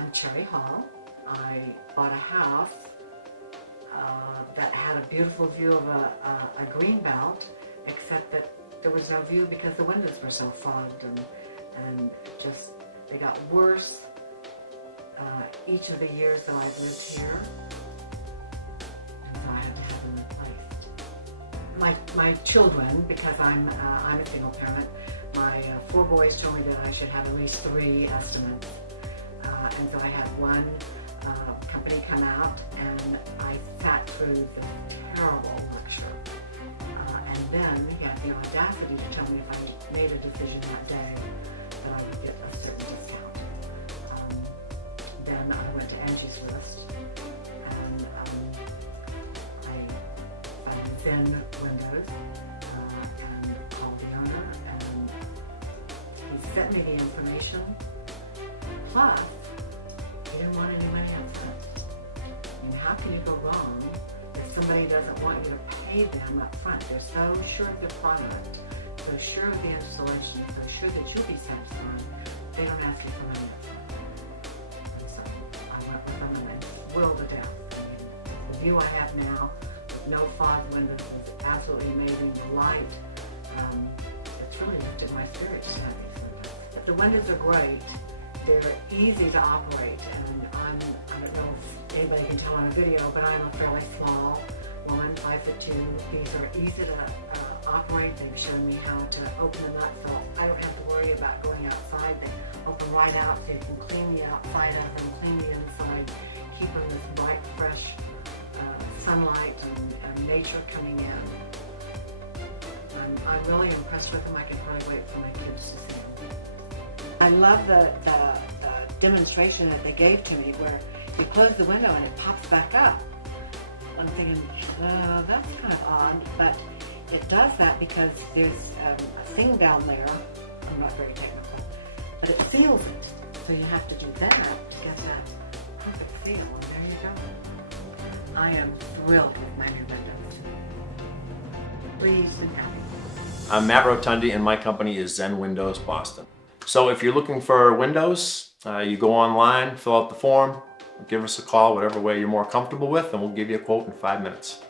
I'm Cherry Hall. I bought a house that had a beautiful view of a green belt, except that there was no view because the windows were so fogged and just they got worse each of the years that I've lived here, and so I had to have them replaced. My children, because I'm a single parent, my 4 boys told me that I should have at least 3 estimates, and so I had one company come out, and I sat through the terrible lecture, and then he had the audacity to tell me if I made a decision that day that I would get a certain discount. Then I went to Angie's List, and I found Zen Windows, and called the owner, and he sent me the information, plus he didn't want any money up front. I mean, how can you go wrong if somebody doesn't want you to pay them up front? They're so sure of the product, so sure of the installation, so sure that you'll be satisfied, they don't ask you for money up front. And so I went with them and I thrilled to death. I mean, the view I have now with no fog windows is absolutely amazing. The light, it's really lifted my spirits to have these windows. But the windows are great. They're easy to operate, and I don't know if anybody can tell on a video, but I'm a fairly small woman, 5'2". These are easy to operate. They've shown me how to open them up, so I don't have to worry about going outside. They open right out, so you can clean the outside up and clean the inside, keeping this bright, fresh sunlight and nature coming in. I'm really impressed with them. I can hardly wait for my kids to see them. I love the demonstration that they gave to me where you close the window and it pops back up. I'm thinking, that's kind of odd, but it does that because there's a thing down there, I'm not very technical, but it seals it. So you have to do that to get that perfect seal, and there you go. I am thrilled with my new windows. Please and happy. I'm Matt Rotondi, and my company is Zen Windows Boston. So if you're looking for windows, you go online, fill out the form, give us a call, whatever way you're more comfortable with, and we'll give you a quote in 5 minutes.